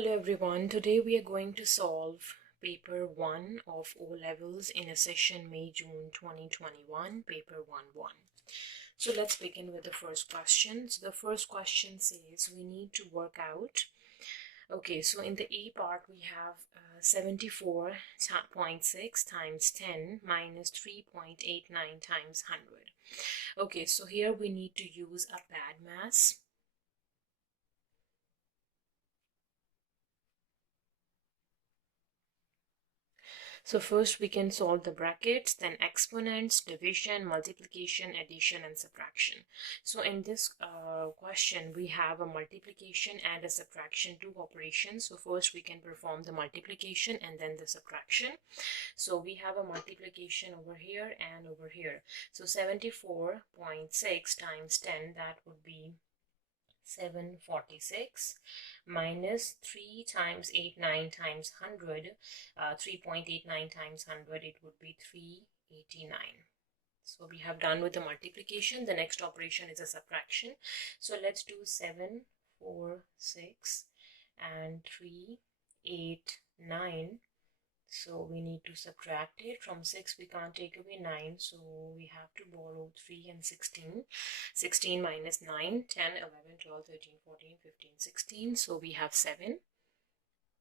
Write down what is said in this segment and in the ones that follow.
Hello everyone, today we are going to solve paper 1 of O levels in a session May-June 2021, paper 1-1. So let's begin with the first question. So the first question says we need to work out. Okay, so in the A part we have 74.6 times 10 minus 3.89 times 100. Okay, so here we need to use a BADMAS. So first we can solve the brackets, then exponents, division, multiplication, addition, and subtraction. So in this question, we have a multiplication and a subtraction, two operations. So first we can perform the multiplication and then the subtraction. So we have a multiplication over here and over here. So 74.6 times 10, that would be 746 minus 3 times 89 times 100, 3.89 times 100, it would be 389. So we have done with the multiplication. The next operation is a subtraction. So let's do 7, 4, 6 and 3, 8, 9. So we need to subtract it. From 6 we can't take away 9, so we have to borrow 3 and 16. 16 minus 9, 10, 11, 12, 13, 14, 15, 16. So we have 7.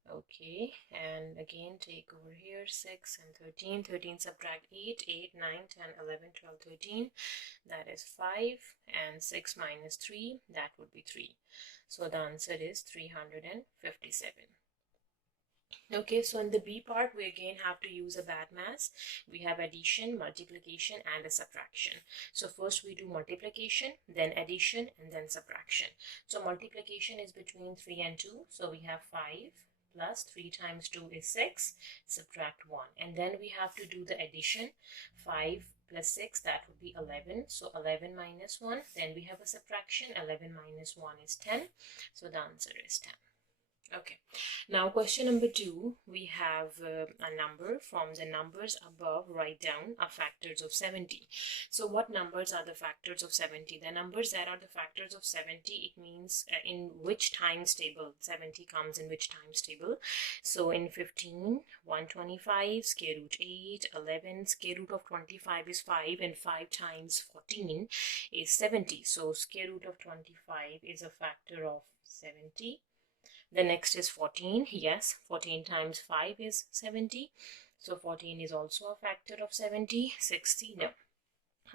Okay, and again take over here 6 and 13. 13 subtract 8, 8, 9, 10, 11, 12, 13. That is 5, and 6 minus 3, that would be 3. So the answer is 357. Okay, so in the B part, we again have to use a BADMAS. We have addition, multiplication, and a subtraction. So first we do multiplication, then addition, and then subtraction. So multiplication is between 3 and 2. So we have 5 plus 3 times 2 is 6, subtract 1. And then we have to do the addition. 5 plus 6, that would be 11. So 11 minus 1, then we have a subtraction. 11 minus 1 is 10. So the answer is 10. Okay, now question number 2, we have a number. From the numbers above, write down are factors of 70. So what numbers are the factors of 70? The numbers that are the factors of 70, it means in which times table 70 comes in which times table. So in 15, 125, square root 8, 11, square root of 25 is 5, and 5 times 14 is 70. So square root of 25 is a factor of 70. The next is 14. Yes, 14 times 5 is 70. So 14 is also a factor of 70. 60, no,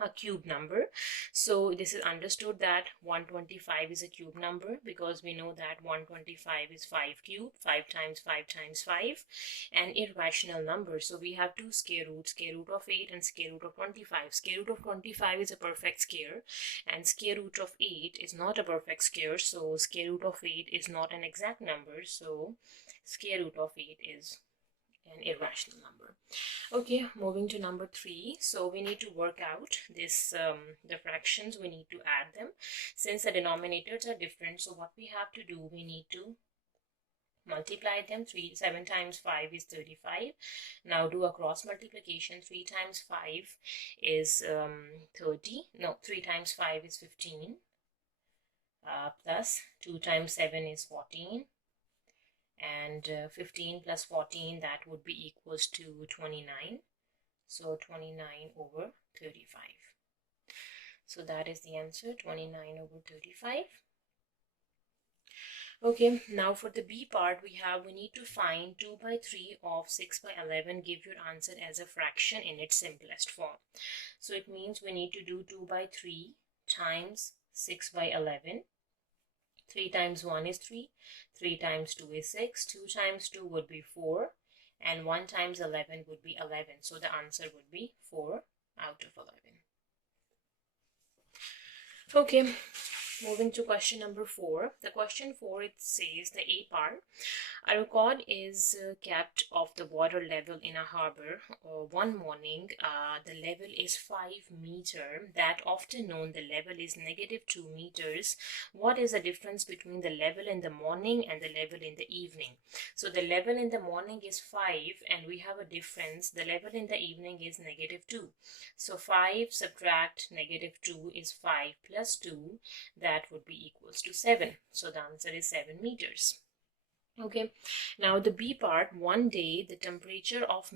a cube number. So this is understood that 125 is a cube number, because we know that 125 is 5 cubed, 5 times 5 times 5, and irrational number. So we have two square roots, square root of 8 and square root of 25. Square root of 25 is a perfect square, and square root of 8 is not a perfect square. So square root of 8 is not an exact number. So square root of 8 is an irrational number. Okay, moving to number 3. So we need to work out this the fractions. We need to add them since the denominators are different. So what we have to do, we need to multiply them. 7 times 5 is 35. Now do a cross multiplication. 3 times 5 is 30. No, 3 times 5 is 15. Plus 2 times 7 is 14. And 15 plus 14, that would be equals to 29. So 29 over 35. So that is the answer, 29 over 35. Okay, now for the B part, we need to find 2 by 3 of 6 by 11. Give your answer as a fraction in its simplest form. So it means we need to do 2 by 3 times 6 by 11. 3 times 1 is 3, 3 times 2 is 6, 2 times 2 would be 4, and 1 times 11 would be 11. So the answer would be 4 out of 11. Okay, moving to question number 4. The question 4, it says the A part. A record is kept of the water level in a harbor. One morning, the level is 5 meters. That afternoon, the level is -2 meters. What is the difference between the level in the morning and the level in the evening? So the level in the morning is 5, and we have a difference. The level in the evening is -2. So 5 subtract -2 is 5 plus 2. That would be equals to 7. So the answer is 7 meters. Okay, now the B part, one day the temperature at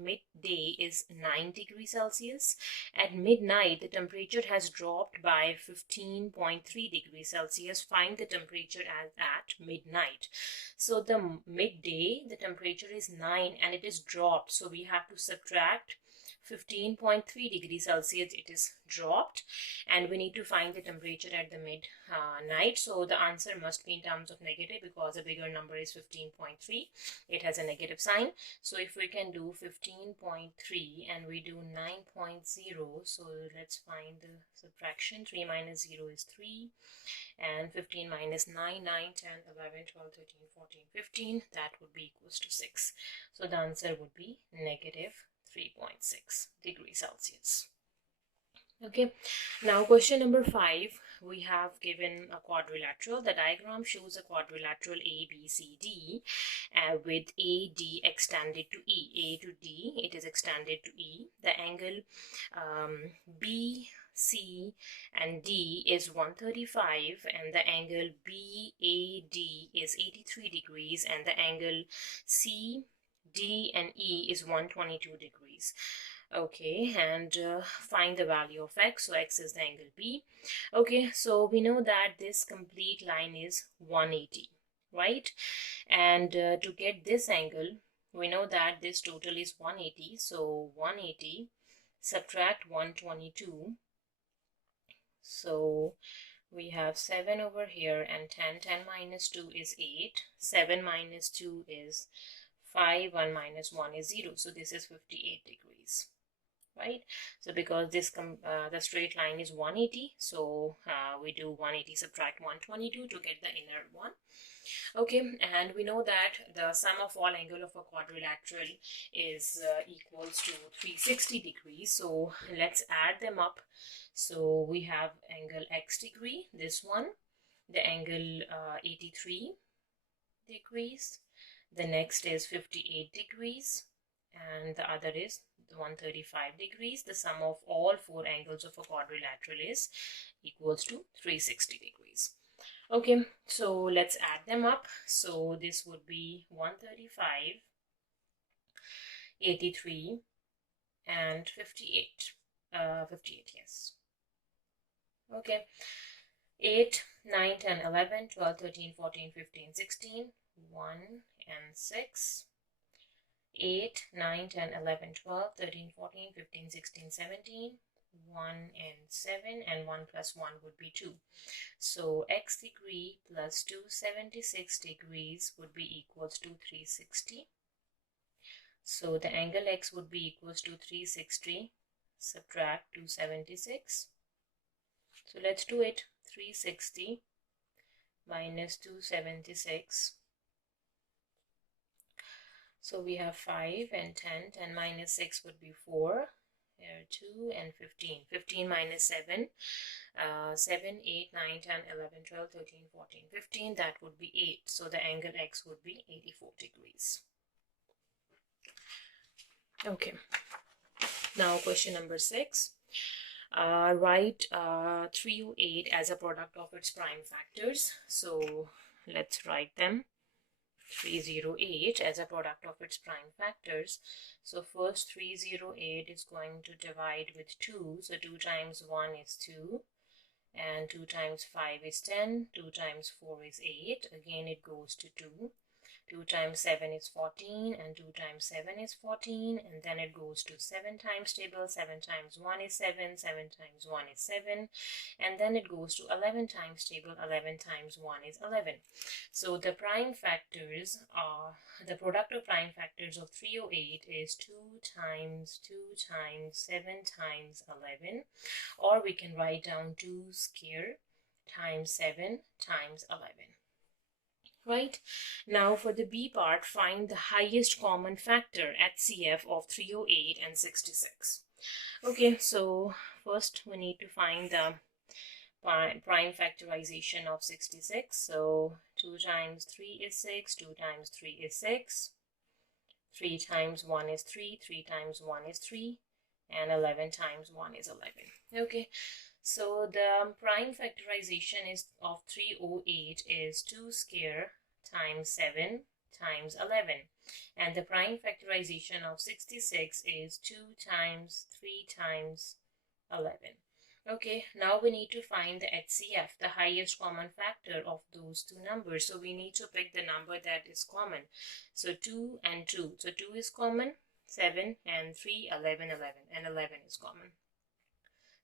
midday is 9 degrees Celsius. At midnight, the temperature has dropped by 15.3 degrees Celsius. Find the temperature at midnight. So the midday, the temperature is 9 and it is dropped. So we have to subtract 15.3 degrees Celsius, it is dropped, and we need to find the temperature at the midnight. So the answer must be in terms of negative because the bigger number is 15.3. It has a negative sign. So if we can do 15.3 and we do 9.0, so let's find the subtraction. 3 minus 0 is 3, and 15 minus 9, 9, 10, 11, 12, 13, 14, 15, that would be equals to 6. So the answer would be negative 3.6 degrees Celsius. Okay, now question number 5, we have given a quadrilateral. The diagram shows a quadrilateral ABCD with AD extended to E. A to D, it is extended to E. The angle BC and D is 135, and the angle BAD is 83 degrees, and the angle CD and E is 122 degrees. Okay, and find the value of x. So x is the angle B. Okay, so we know that this complete line is 180, right? And to get this angle, we know that this total is 180. So 180 subtract 122. So we have 7 over here and 10. 10 minus 2 is 8. 7 minus 2 is 5. 1 minus 1 is 0. So this is 58 degrees. Right, so because this the straight line is 180, so we do 180 subtract 122 to get the inner one. Okay, and we know that the sum of all angle of a quadrilateral is equals to 360 degrees. So let's add them up. So we have angle x degree, this one, the angle 83 degrees, the next is 58 degrees, and the other is 135 degrees. The sum of all 4 angles of a quadrilateral is equals to 360 degrees. Okay, so let's add them up. So this would be 135, 83, and 58. 58, yes. Okay, 8, 9, 10, 11, 12, 13, 14, 15, 16, 1 and 6. 8, 9, 10, 11, 12, 13, 14, 15, 16, 17, 1 and 7, and 1 plus 1 would be 2. So x degree plus 276 degrees would be equals to 360. So the angle x would be equals to 360 subtract 276. So let's do it. 360 minus 276. So we have 5 and 10. 10 minus 6 would be 4. There are 2 and 15. 15 minus 7. 7, 8, 9, 10, 11, 12, 13, 14, 15. That would be 8. So the angle x would be 84 degrees. Okay. Now question number 6. Write 308 as a product of its prime factors. So let's write them. 308 as a product of its prime factors. So first 308 is going to divide with 2. So 2 times 1 is 2. And 2 times 5 is 10. 2 times 4 is 8. Again it goes to 2. 2 times 7 is 14, and 2 times 7 is 14, and then it goes to 7 times table. 7 times 1 is 7, 7 times 1 is 7, and then it goes to 11 times table. 11 times 1 is 11. So the prime factors are, the product of prime factors of 308 is 2 times 2 times 7 times 11, or we can write down 2 square times 7 times 11. Right, now for the B part, find the highest common factor HCF of 308 and 66. Okay, so first we need to find the prime factorization of 66. So 2 times 3 is 6, 2 times 3 is 6, 3 times 1 is 3, 3 times 1 is 3, and 11 times 1 is 11. Okay, so the prime factorization is of 308 is 2 square times 7 times 11. And the prime factorization of 66 is 2 times 3 times 11. Okay, now we need to find the HCF, the highest common factor of those two numbers. So we need to pick the number that is common. So 2 and 2. So 2 is common, 7 and 3, 11, 11, and 11 is common.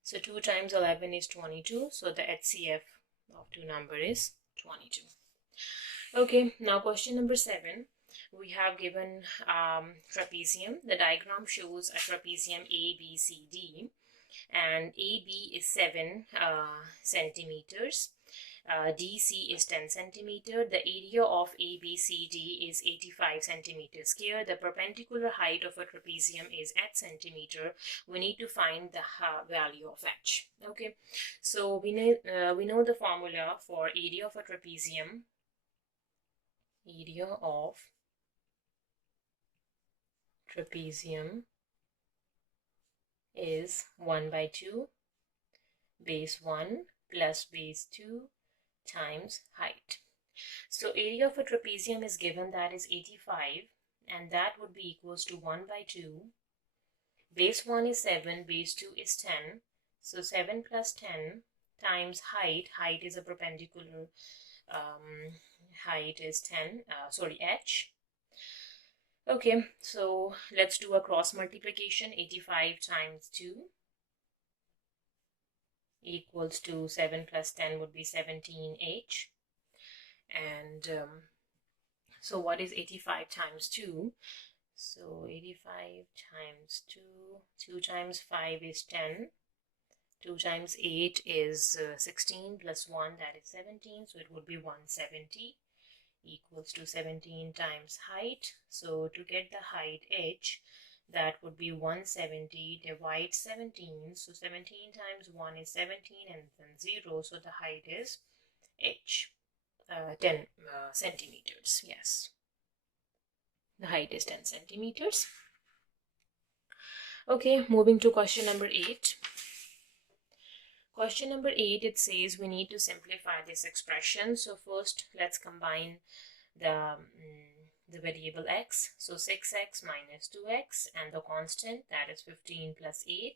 So 2 times 11 is 22. So the HCF of two number is 22. Okay, now question number 7. We have given trapezium. The diagram shows a trapezium ABCD, and AB is 7 centimeters. DC is 10 centimeter. The area of ABCD is 85 centimeters square. The perpendicular height of a trapezium is 8 centimeter. We need to find the value of H. Okay, so we know the formula for area of a trapezium. Area of trapezium is 1 by 2 base 1 plus base 2 times height. So area of a trapezium is given, that is 85, and that would be equals to 1 by 2. Base 1 is 7, base 2 is 10. So 7 plus 10 times height. Height is a perpendicular, height is 10, H. Okay, so let's do a cross multiplication. 85 times 2 equals to 7 plus 10 would be 17H. And so what is 85 times 2? So 85 times 2, 2 times 5 is 10. 2 times 8 is 16 plus 1, that is 17. So it would be 170 equals to 17 times height. So to get the height H, that would be 170 divide 17. So 17 times 1 is 17 and then 0. So the height is H, 10 centimeters. Yes, the height is 10 centimeters. Okay, moving to question number 8. Question number 8, it says we need to simplify this expression. So first, let's combine the variable x. So 6x minus 2x, and the constant, that is 15 plus 8.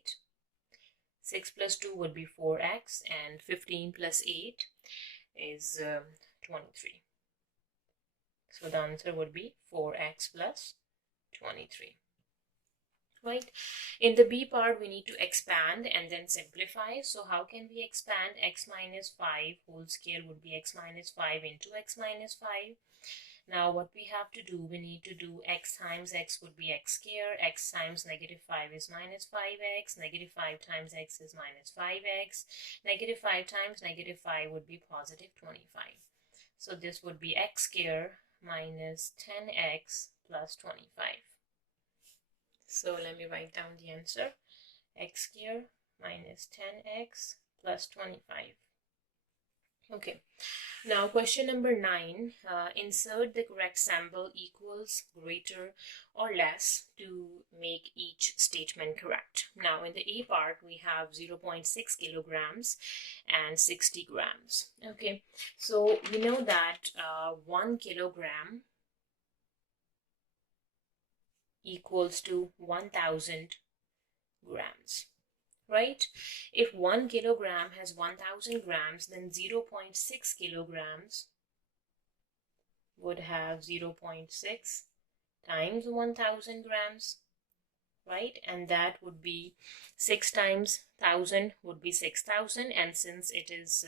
6 plus 2 would be 4x, and 15 plus 8 is 23. So the answer would be 4x plus 23. Right? In the B part, we need to expand and then simplify. So how can we expand? X minus 5 whole square would be x minus 5 into x minus 5. Now what we have to do, we need to do x times x would be x square. X times negative 5 is minus 5x. Negative 5 times x is minus 5x. Negative 5 times negative 5 would be positive 25. So this would be x square minus 10x plus 25. So let me write down the answer. X square minus 10x plus 25. Okay, now question number 9. Insert the correct symbol equals, greater, or less to make each statement correct. Now in the A part, we have 0.6 kilograms and 60 grams. Okay, so we know that 1 kilogram equals to 1000 grams, right? If 1 kilogram has 1000 grams, then 0.6 kilograms would have 0.6 times 1000 grams, right? And that would be 6 times 1000 would be 6000, and since it is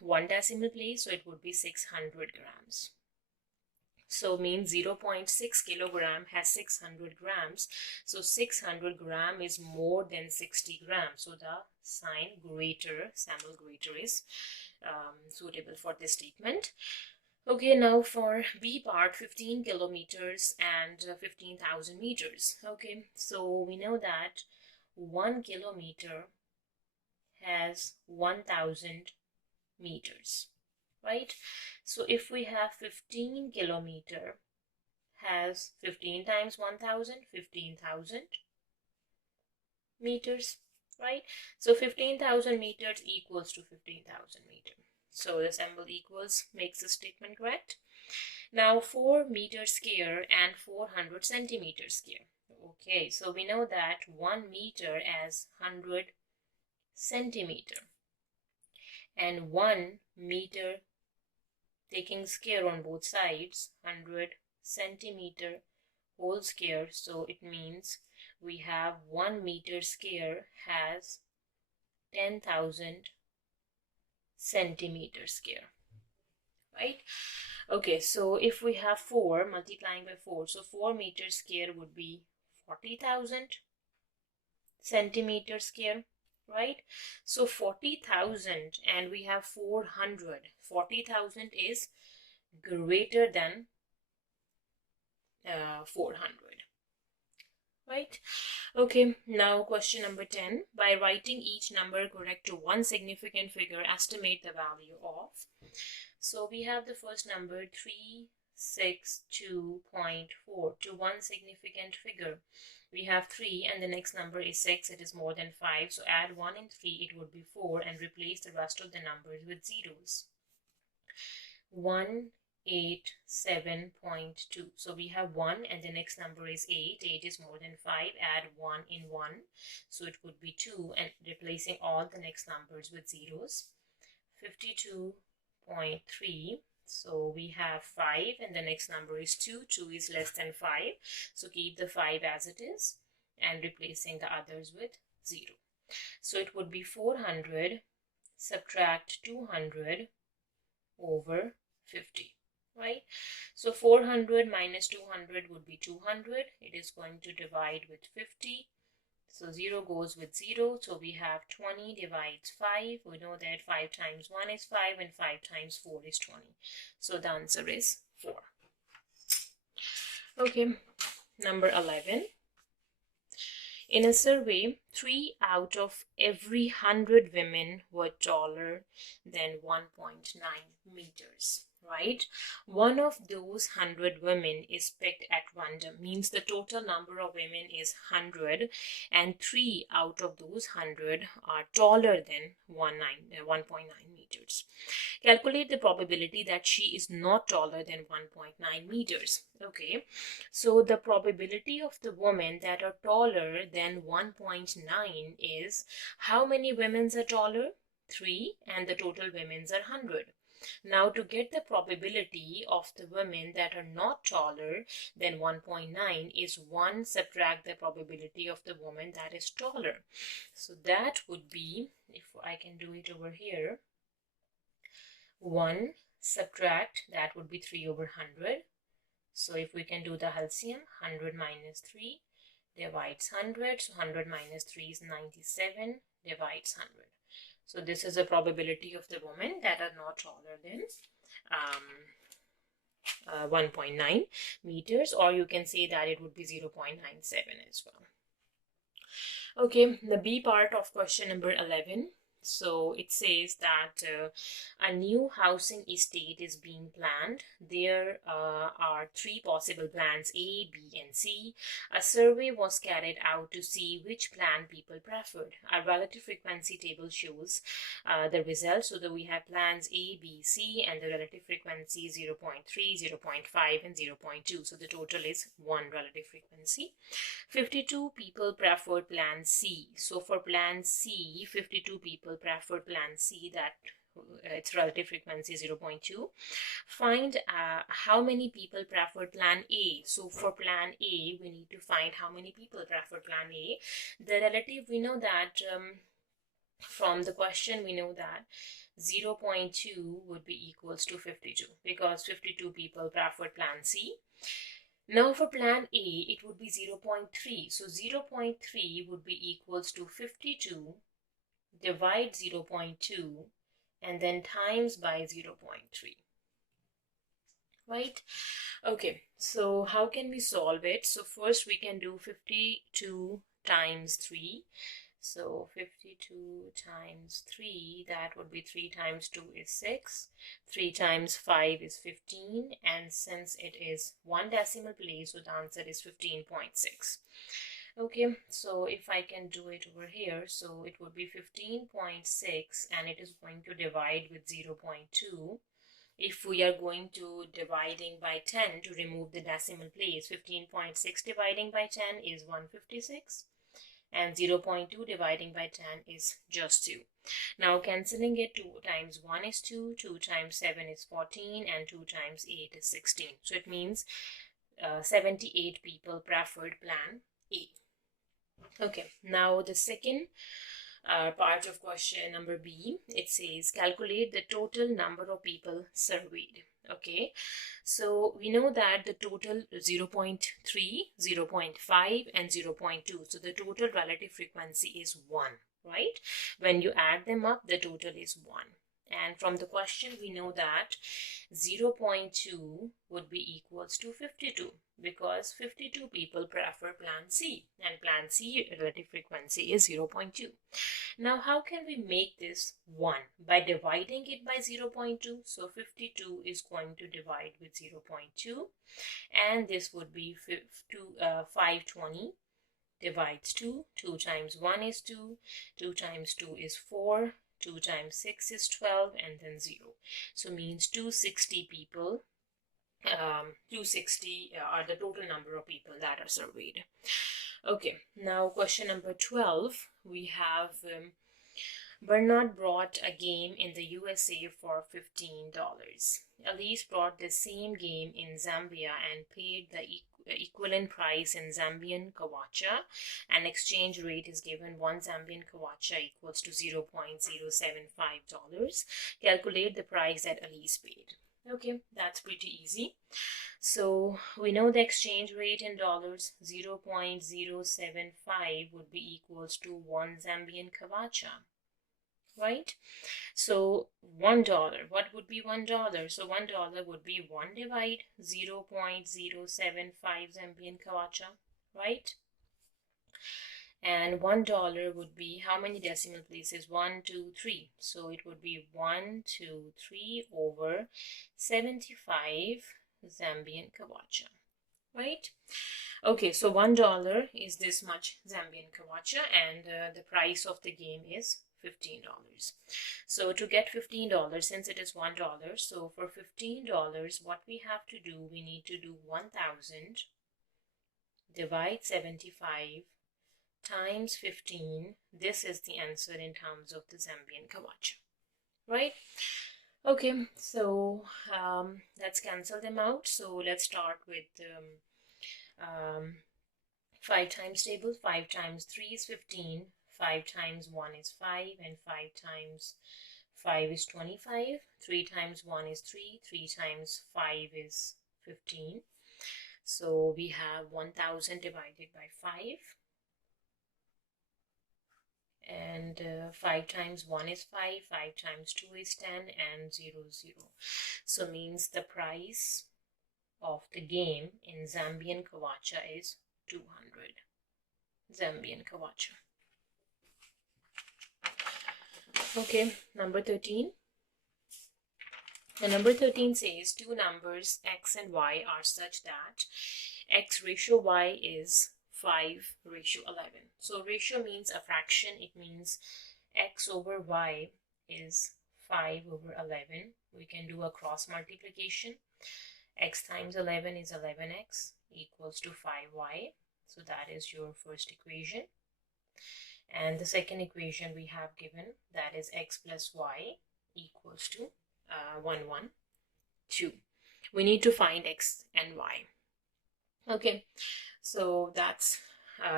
1 decimal place, so it would be 600 grams. So means 0.6 kilogram has 600 grams. So 600 gram is more than 60 grams. So the sign greater, symbol greater, is suitable for this statement. Okay, now for B part, 15 kilometers and 15,000 meters. Okay, so we know that 1 kilometer has 1000 meters. Right? So if we have 15 kilometer has 15 times 1000, 15,000 meters, right? So 15,000 meters equals to 15,000 meters. So the symbol equals makes the statement correct. Now 4 meter square and 400 centimeter square. Okay, so we know that 1 meter as 100 centimeter and 1 meter taking square on both sides, 100 centimeter whole square. So it means we have 1 meter square has 10,000 centimeter square, right? Okay, so if we have 4 multiplying by 4, so 4 meters square would be 40,000 centimeter square, right? So 40,000 and we have 400. 40,000 is greater than 400, right? Okay, now question number 10. By writing each number correct to one significant figure, estimate the value of. So we have the first number 362.4 to one significant figure. We have 3 and the next number is 6. It is more than 5. So add 1 and 3, it would be 4, and replace the rest of the numbers with zeros. 187.2. So we have 1 and the next number is 8. 8 is more than 5. Add 1 in 1. So it would be 2, and replacing all the next numbers with zeros. 52.3. So we have 5 and the next number is 2. 2 is less than 5. So keep the 5 as it is and replacing the others with 0. So it would be 400 subtract 200 over 50, right? So 400 minus 200 would be 200. It is going to divide with 50. So 0 goes with 0. So we have 20 divides 5. We know that 5 times 1 is 5 and 5 times 4 is 20. So the answer is 4. Okay, number 11. In a survey, 3 out of every 100 women were taller than 1.9 meters, right? One of those 100 women is picked at random, means the total number of women is 100 and 3 out of those 100 are taller than 1.9 meters. Calculate the probability that she is not taller than 1.9 meters. Okay, so the probability of the women that are taller than 1.9 is how many women are taller? 3, and the total women are 100. Now to get the probability of the women that are not taller than 1.9 is 1 subtract the probability of the woman that is taller. So that would be, if I can do it over here, 1 subtract, that would be 3 over 100. So if we can do the LCM, 100 minus 3 divides 100. So 100 minus 3 is 97 divides 100. So this is the probability of the women that are not taller than 1.9 meters, or you can say that it would be 0.97 as well. Okay, the B part of question number 11. So it says that a new housing estate is being planned. There are 3 possible plans, A, B, and C. A survey was carried out to see which plan people preferred. A relative frequency table shows the results. So that we have plans A, B, C, and the relative frequency 0.3, 0.5, and 0.2. So the total is 1 relative frequency. 52 people preferred plan C. So for plan C, 52 people preferred plan C, that its relative frequency is 0.2. Find how many people preferred plan A. So for plan A, we need to find how many people preferred plan A. The relative, we know that from the question, we know that 0.2 would be equals to 52 because 52 people preferred plan C. Now for plan A, it would be 0.3. So 0.3 would be equals to 52 divide 0.2 and then times by 0.3. Right? Okay, so how can we solve it? So first we can do 52 times 3. So 52 times 3, that would be 3 times 2 is 6. 3 times 5 is 15. And since it is 1 decimal place, so the answer is 15.6. Okay, so if I can do it over here, so it would be 15.6 and it is going to divide with 0.2. If we are going to dividing by 10 to remove the decimal place, 15.6 dividing by 10 is 156 and 0.2 dividing by 10 is just 2. Now cancelling it, 2 times 1 is 2, 2 times 7 is 14 and 2 times 8 is 16. So it means 78 people preferred plan A. Okay, now the second part of question number B, it says calculate the total number of people surveyed. Okay, so we know that the total 0.3, 0.5 and 0.2, so the total relative frequency is 1, right? When you add them up, the total is 1. And from the question, we know that 0.2 would be equals to 52 because 52 people prefer plan C and plan C relative frequency is 0.2. Now, how can we make this 1? By dividing it by 0.2. So 52 is going to divide with 0.2 and this would be 520 divides 2. 2 times 1 is 2. 2 times 2 is 4. 2 times 6 is 12 and then 0. So means 260 people. 260 are the total number of people that are surveyed. Okay, now question number 12. We have Bernard brought a game in the USA for $15. Elise brought the same game in Zambia and paid the equivalent price in Zambian kwacha. An exchange rate is given 1 Zambian kwacha equals to $0.075. Calculate the price that Elise paid. Okay, that's pretty easy. So we know the exchange rate in dollars, 0.075 would be equals to 1 Zambian kwacha, right? So $1, what would be $1? So $1 would be 1 divide 0.075 Zambian kwacha, right? And $1 would be how many decimal places? 1, 2, 3. So it would be 1, 2, 3 over 75 Zambian kwacha, right? Okay, so $1 is this much Zambian kwacha and the price of the game is $15. So to get $15, since it is $1, so for $15, what we have to do, we need to do 1,000 divide 75 times 15. This is the answer in terms of the Zambian kwacha, right? Okay, so let's cancel them out. So let's start with 5 times table. 5 times 3 is 15. 5 times 1 is 5 and 5 times 5 is 25. 3 times 1 is 3. 3 times 5 is 15. So we have 1,000 divided by 5. And 5 times 1 is 5, 5 times 2 is 10 and 0, 0. So means the price of the game in Zambian kwacha is 200 Zambian kwacha. Okay, number 13. And number 13 says two numbers x and y are such that x ratio y is 5 ratio 11. So ratio means a fraction. It means x over y is 5 over 11. We can do a cross multiplication. X times 11 is 11x equals to 5y. So that is your first equation. And the second equation we have given, that is x plus y equals to 1, 1, 2. We need to find x and y. Okay, so that's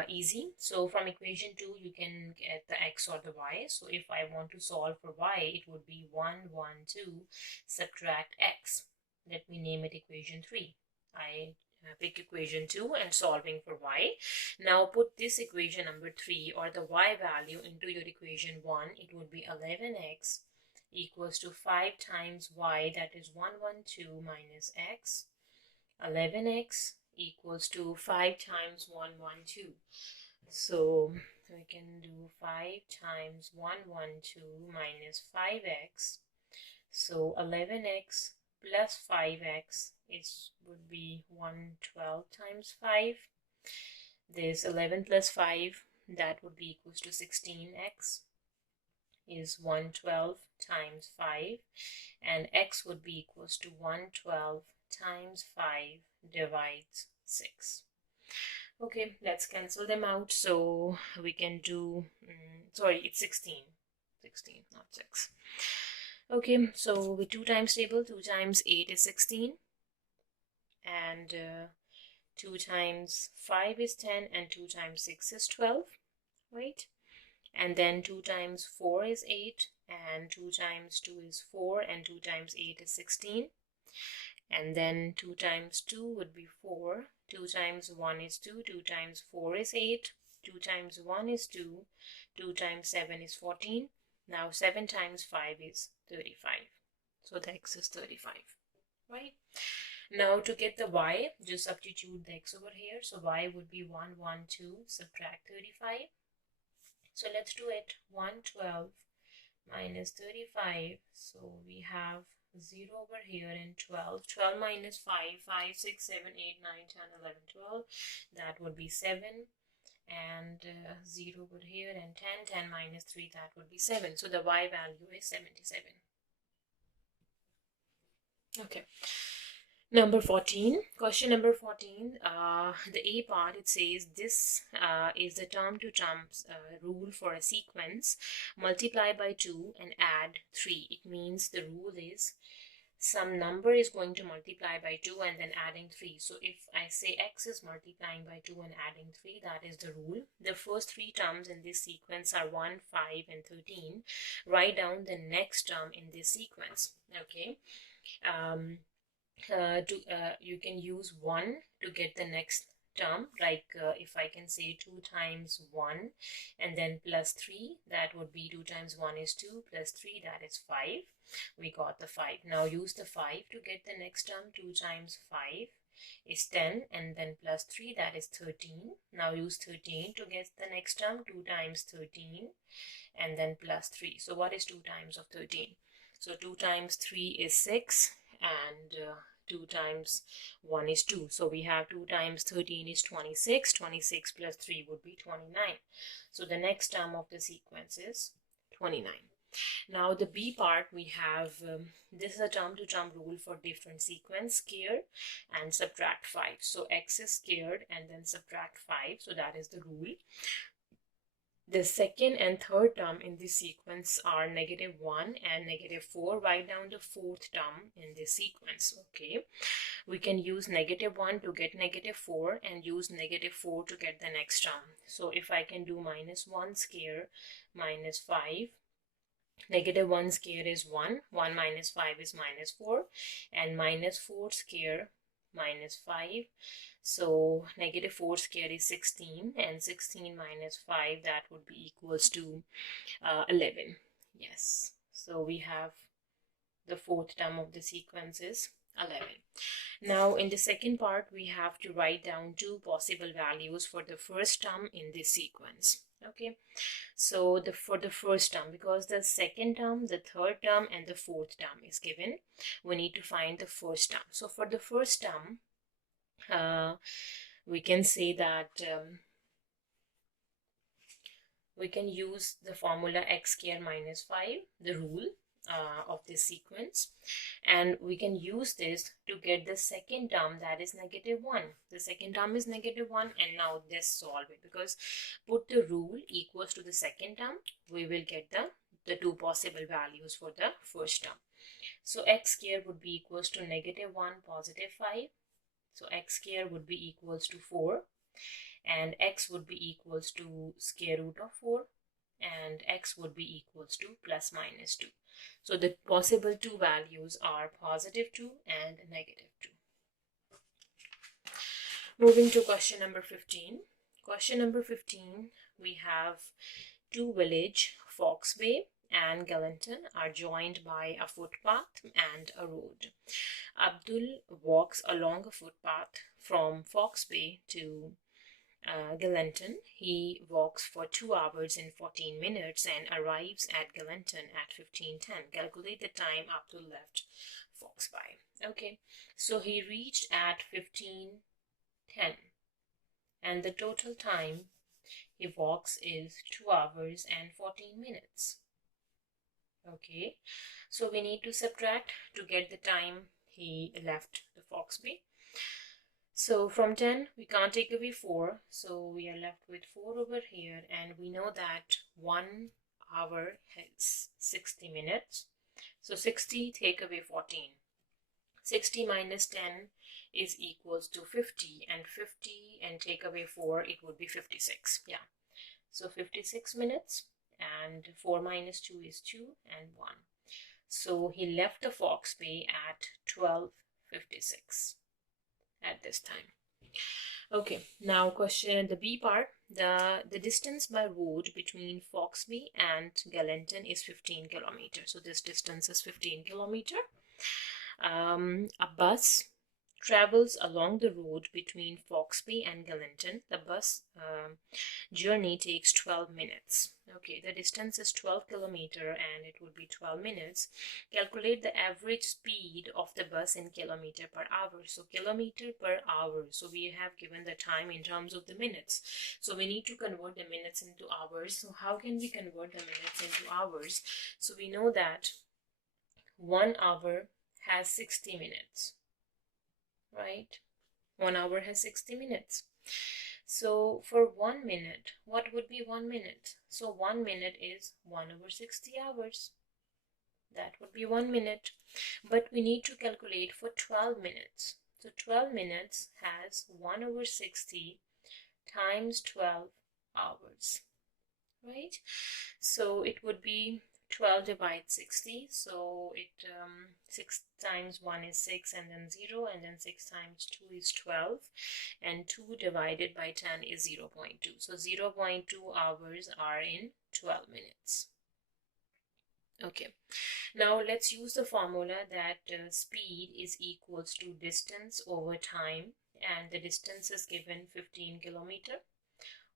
easy. So from equation 2, you can get the x or the y. So if I want to solve for y, it would be 1, 1, 2, subtract x. Let me name it equation 3. I pick equation 2 and solving for y. Now put this equation number 3 or the y value into your equation 1. It would be 11x equals to 5 times y, that is 112 minus x. 11x equals to 5 times 112. So we can do 5 times 112 minus 5x. So 11x plus 5x would be 112 times 5. This 11 plus 5, that would be equals to 16x, is 112 times 5, and x would be equals to 112 times 5 divides 6. Okay, let's cancel them out. So we can do, sorry, it's 16, not 6. Okay, so with 2 times table, 2 times 8 is 16, and 2 times 5 is 10, and 2 times 6 is 12, right? And then 2 times 4 is 8, and 2 times 2 is 4, and 2 times 8 is 16. And then 2 times 2 would be 4, 2 times 1 is 2, 2 times 4 is 8, 2 times 1 is 2, 2 times 7 is 14. Now 7 times 5 is 35. So the x is 35, right? Now to get the y, just substitute the x over here. So y would be 112, subtract 35. So let's do it. 112 minus 35. So we have 0 over here and 12. 12 minus 5, 5, 6, 7, 8, 9, 10, 11, 12. That would be 7. And 0 over here and 10. 10 minus 3, that would be 7. So the y value is 77. Okay. Number 14, question number 14, the A part, it says this is the term-to-term rule for a sequence. Multiply by 2 and add 3. It means the rule is some number is going to multiply by 2 and then adding 3. So if I say x is multiplying by 2 and adding 3, that is the rule. The first 3 terms in this sequence are 1, 5, and 13. Write down the next term in this sequence. Okay. You can use 1 to get the next term, like if I can say 2 times 1 and then plus 3, that would be 2 times 1 is 2 plus 3, that is 5. We got the 5. Now use the 5 to get the next term. 2 times 5 is 10 and then plus 3, that is 13. Now use 13 to get the next term. 2 times 13 and then plus 3. So what is 2 times of 13? So 2 times 3 is 6 and 2 times 1 is 2. So we have 2 times 13 is 26. 26 plus 3 would be 29. So the next term of the sequence is 29. Now the B part, we have, this is a term-to-term rule for different sequence, square and subtract 5. So x is squared and then subtract 5. So that is the rule. The second and third term in this sequence are negative 1 and negative 4. Write down the fourth term in this sequence. Okay, we can use negative 1 to get negative 4 and use negative 4 to get the next term. So if I can do minus 1 square minus 5, negative 1 square is 1, 1 minus 5 is minus 4, and minus 4 square minus 5. So negative 4 square is 16, and 16 minus 5, that would be equals to 11. Yes, so we have the fourth term of the sequence is 11. Now in the second part, we have to write down 2 possible values for the first term in this sequence. Okay, so for the first term, because the second term, the third term, and the fourth term is given, we need to find the first term. So for the first term, we can say that we can use the formula x square minus 5, the rule of this sequence, and we can use this to get the second term, that is negative 1. The second term is negative 1, and now let's solve it, because put the rule equals to the second term, we will get the 2 possible values for the first term. So x square would be equals to negative 1 positive 5. So x square would be equals to 4, and x would be equals to square root of 4, and x would be equals to plus minus 2. So the possible 2 values are positive 2 and negative 2. Moving to question number 15. Question number 15, we have 2 villages, Fox Bay and Gallatin, are joined by a footpath and a road. Abdul walks along a footpath from Fox Bay to Gallatin. He walks for 2 hours and 14 minutes and arrives at Gallatin at 15:10. Calculate the time Abdul left Fox Bay. Okay, so he reached at 15:10. and the total time he walks is 2 hours and 14 minutes. Okay, so we need to subtract to get the time he left the Foxby. So from 10 we can't take away 4, so we are left with 4 over here, and we know that 1 hour has 60 minutes. So 60 take away 14. 60 minus 10 is equals to 50, and 50 and take away 4, it would be 56. Yeah, so 56 minutes, and 4 minus 2 is 2, and 1. So he left the Foxby at 12:56 at this time. Okay, now question the B part. The distance by road between Foxby and Galenton is 15 kilometers. So this distance is 15 kilometers. A bus travels along the road between Foxby and Galenton. The bus journey takes 12 minutes. Okay, the distance is 12 kilometers and it would be 12 minutes. Calculate the average speed of the bus in kilometer per hour. So kilometer per hour. So we have given the time in terms of the minutes. So we need to convert the minutes into hours. So how can we convert the minutes into hours? So we know that 1 hour has 60 minutes, right? 1 hour has 60 minutes. So for 1 minute, what would be 1 minute? So 1 minute is 1 over 60 hours. That would be 1 minute. But we need to calculate for 12 minutes. So 12 minutes has 1 over 60 times 12 hours, right? So it would be 12 divides 60, so it 6 times 1 is 6, and then 0, and then 6 times 2 is 12, and 2 divided by 10 is 0.2. So 0.2 hours are in 12 minutes. Okay, now let's use the formula that speed is equals to distance over time, and the distance is given 15 kilometer.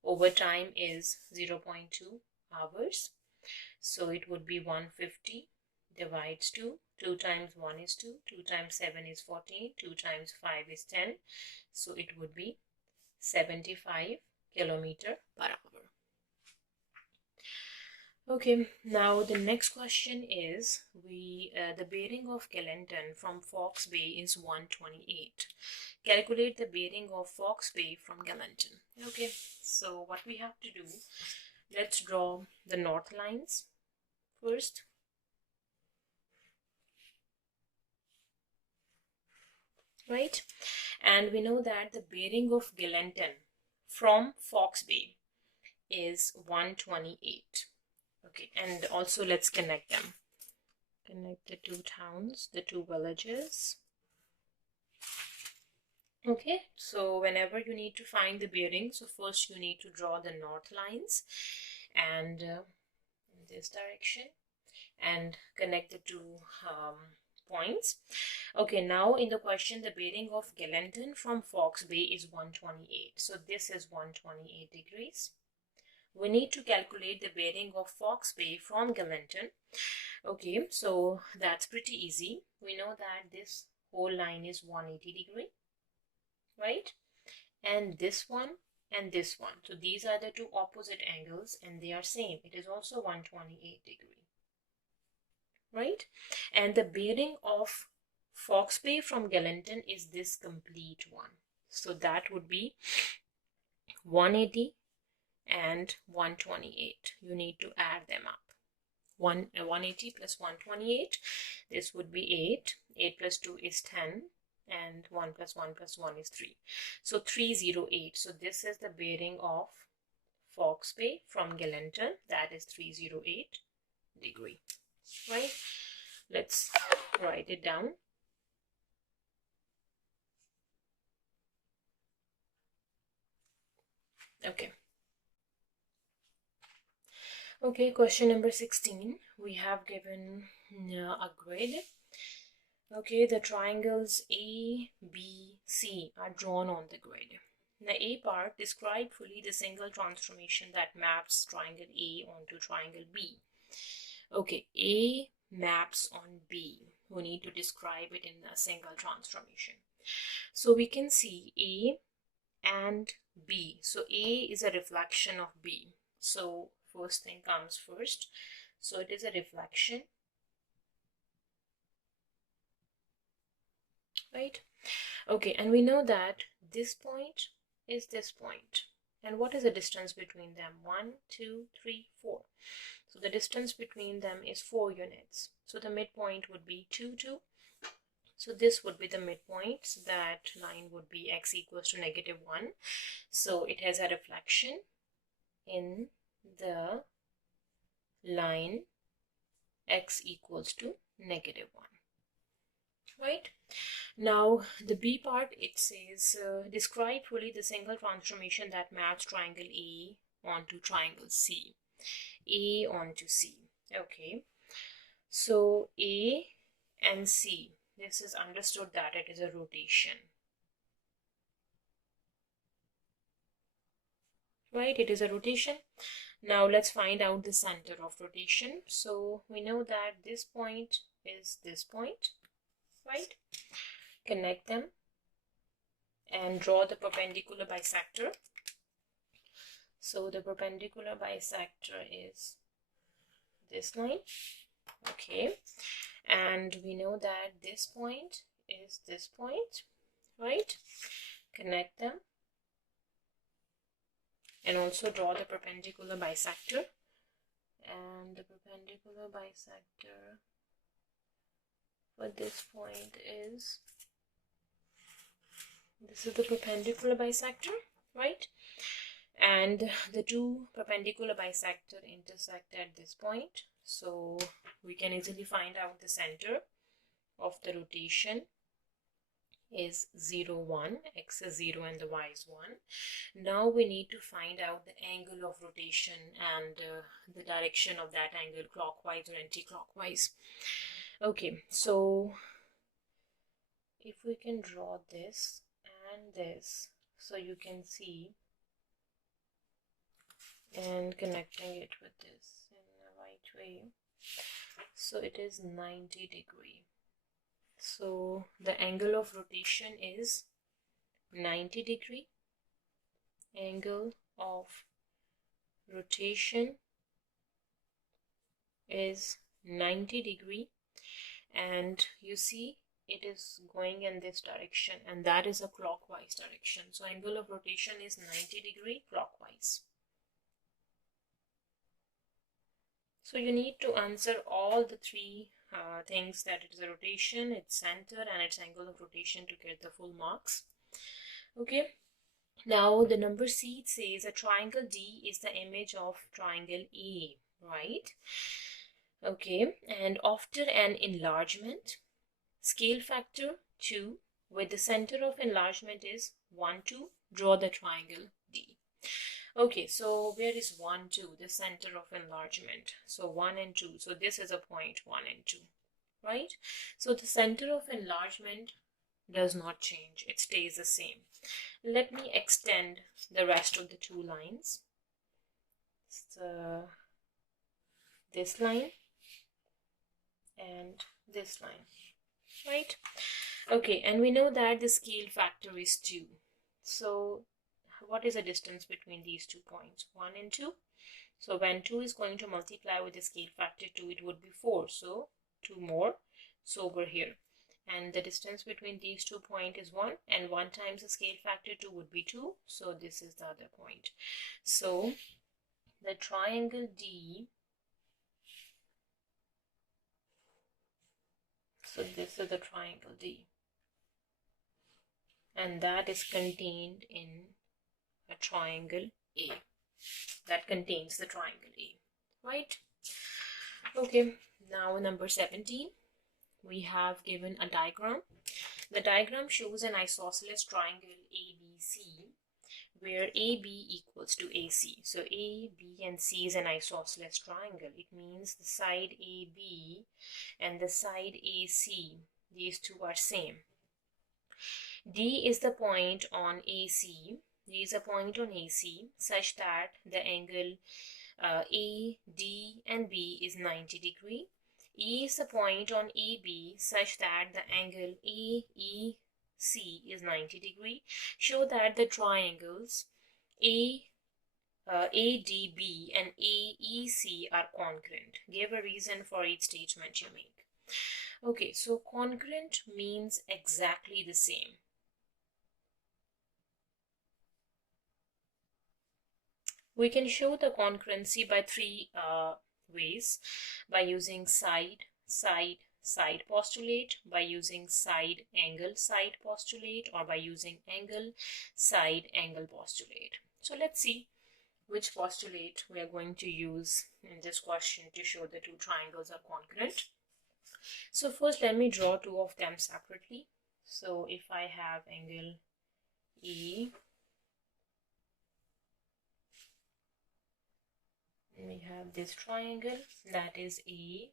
Over time is 0.2 hours. So it would be 150 divides 2. 2 times 1 is 2. 2 times 7 is 14. 2 times 5 is 10. So it would be 75 kilometer per hour. Okay, now the next question is the bearing of Galenton from Foxby is 128. Calculate the bearing of Foxby from Galenton. Okay, so what we have to do, let's draw the north lines first. Right, and we know that the bearing of Galenton from Foxby is 128. Okay, and also let's connect them. Connect the two towns, the two villages. Okay, so whenever you need to find the bearing, so first you need to draw the north lines and in this direction and connect the two points. Okay, now in the question, the bearing of Galenton from Foxby is 128. So this is 128 degrees. We need to calculate the bearing of Foxby from Galenton. Okay, so that's pretty easy. We know that this whole line is 180 degree, right? And this one and this one. So these are the two opposite angles and they are same. It is also 128 degree, right? And the bearing of Foxby from Galenton is this complete one. So that would be 180 and 128. You need to add them up. 180 plus 128, this would be 8. 8 plus 2 is 10, and 1 plus 1 plus 1 is 3. So 308. So this is the bearing of Foxby from Galenton. That is 308 degree, right? Let's write it down. Okay. Okay, question number 16. We have given a grid. Okay, the triangles A, B, C are drawn on the grid. The A part, describe fully the single transformation that maps triangle A onto triangle B. Okay, A maps on B. We need to describe it in a single transformation. So we can see A and B. So A is a reflection of B. So first thing comes first. So it is a reflection, right? Okay, and we know that this point is this point. And what is the distance between them? 1, 2, 3, 4. So the distance between them is 4 units. So the midpoint would be 2, 2. So this would be the midpoint. So that line would be x equals to -1. So it has a reflection in the line x equals to -1. Right? Now the B part, it says describe fully the single transformation that maps triangle A onto triangle C. A onto C. Okay. So A and C, this is understood that it is a rotation. Right, it is a rotation. Now let's find out the center of rotation. So we know that this point is this point, right? Connect them and draw the perpendicular bisector. So the perpendicular bisector is this line, okay? And we know that this point is this point, right? Connect them and also draw the perpendicular bisector. And the perpendicular bisector for this point is, this is the perpendicular bisector, right? And the two perpendicular bisector intersect at this point. So we can easily find out the center of the rotation is 0, 1, x is 0 and the y is 1. Now we need to find out the angle of rotation and the direction of that angle, clockwise or anti-clockwise. Okay, so if we can draw this and this, so you can see, and connecting it with this in the right way, so it is 90 degree. So the angle of rotation is 90 degree. Angle of rotation is 90 degree, and you see it is going in this direction, and that is a clockwise direction. So angle of rotation is 90 degree clockwise. So you need to answer all the three things, that it is a rotation, its center, and its angle of rotation, to get the full marks. Okay. Now the number C says a triangle D is the image of triangle A, right? Okay, and after an enlargement, scale factor 2 with the center of enlargement is 1, 2, draw the triangle D. Okay, so where is 1, 2, the center of enlargement? So 1 and 2, so this is a point 1 and 2, right? So the center of enlargement does not change, it stays the same. Let me extend the rest of the two lines. So this line and this line, right? Okay, and we know that the scale factor is 2. So what is the distance between these 2 points? 1 and 2. So when 2 is going to multiply with the scale factor 2, it would be 4. So 2 more. So over here. And the distance between these 2 points is 1. And 1 times the scale factor 2 would be 2. So this is the other point. So the triangle D. So this is the triangle D. And that is contained in a triangle A. That contains the triangle A, right? Okay, now number 17, we have given a diagram. The diagram shows an isosceles triangle ABC where AB equals to AC. So A, B, and C is an isosceles triangle. It means the side AB and the side AC, these two are same. D is the point on AC. D is a point on AC such that the angle A, D, and B is 90 degree. E is the point on AB such that the angle AEC is 90 degree, show that the triangles ADB and AEC are congruent. Give a reason for each statement you make. Okay, so congruent means exactly the same. We can show the congruency by three ways: by using side postulate, by using side angle postulate, or by using angle side angle postulate. So let's see which postulate we are going to use in this question to show the two triangles are congruent. So first let me draw two of them separately. So if I have angle A, we have this triangle that is A,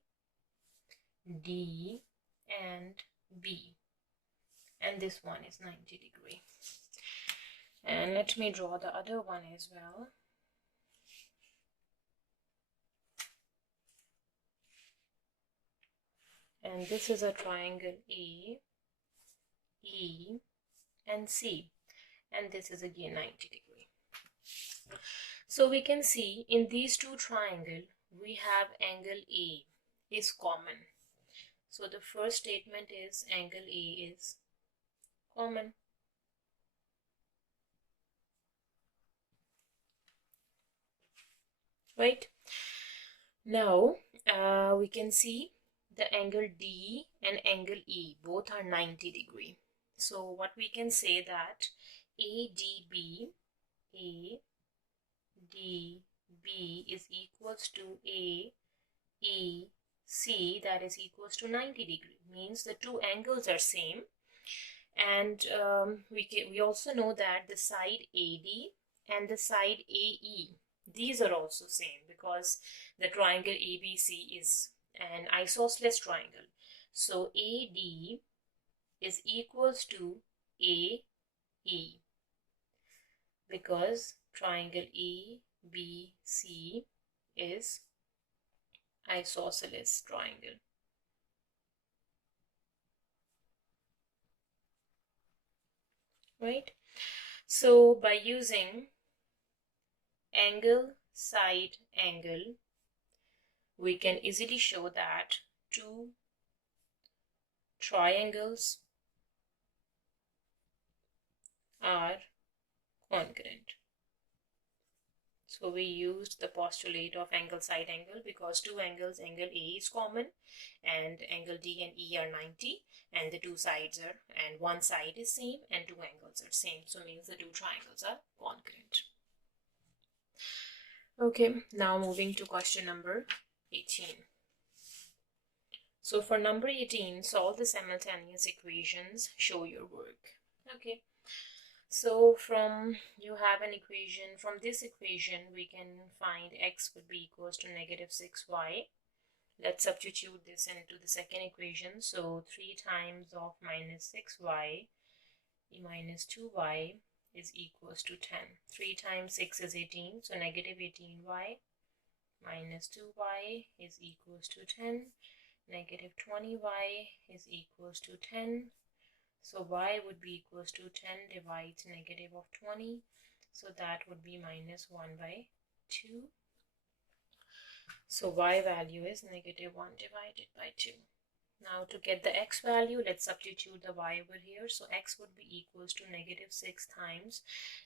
D and B, and this one is 90 degree. And let me draw the other one as well. And this is a triangle A, E and C, and this is again 90 degree. So we can see in these two triangles we have angle A is common. So the first statement is angle A is common. Right? Now we can see the angle D and angle E both are 90 degree. So what we can say that ADB is equals to AEC, that is equals to 90 degree. Means the two angles are same. And we also know that the side AD and the side AE, these are also same, because the triangle ABC is an isosceles triangle. So AD is equals to AE, because triangle ABC is isosceles triangle. Right? So by using angle side angle, we can easily show that two triangles are congruent. So we used the postulate of angle side angle because two angles, angle A is common and angle D and E are 90, and the two sides are, and one side is same and two angles are same, so means the two triangles are congruent. Okay, now moving to question number 18. So for number 18, solve the simultaneous equations, show your work. Okay, so you have an equation. From this equation we can find x would be equals to negative 6y. Let's substitute this into the second equation. So 3 times of minus 6y minus 2y is equals to 10. 3 times 6 is 18, so negative 18y minus 2y is equals to 10. Negative 20y is equals to 10. So y would be equals to 10 divides negative of 20. So that would be minus 1 by 2. So y value is negative 1 divided by 2. Now to get the x value, let's substitute the y over here. So x would be equals to negative 6 times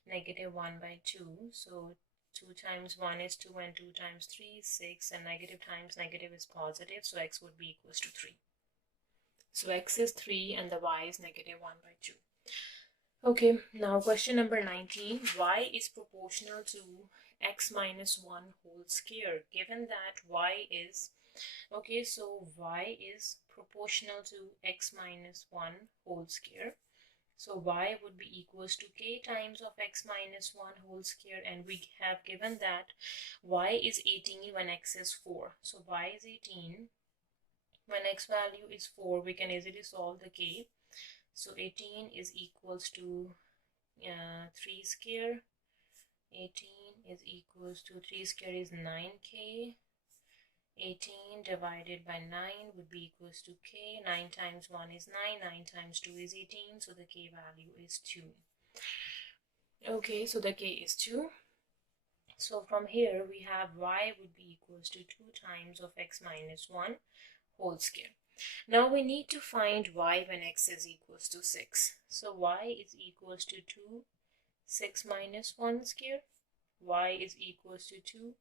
negative 1 by 2. So 2 times 1 is 2 and 2 times 3 is 6, and negative times negative is positive, so x would be equals to 3. So x is 3 and the y is negative 1 by 2. Okay, now question number 19. Y is proportional to x minus 1 whole square. Given that y is, okay, so y is proportional to x minus 1 whole square. So y would be equals to k times of x minus 1 whole square, and we have given that y is 18 when x is 4. So y is 18 when x value is 4. We can easily solve the k. So 18 is equals to 3 square. 18 is equals to 3 square is 9k. 18 divided by 9 would be equals to k. 9 times 1 is 9, 9 times 2 is 18, so the k value is 2. Okay, so the k is 2. So from here we have y would be equals to 2 times of x minus 1 whole square. Now we need to find y when x is equals to 6. So y is equals to 2, 6 minus 1 square. Y is equals to 2,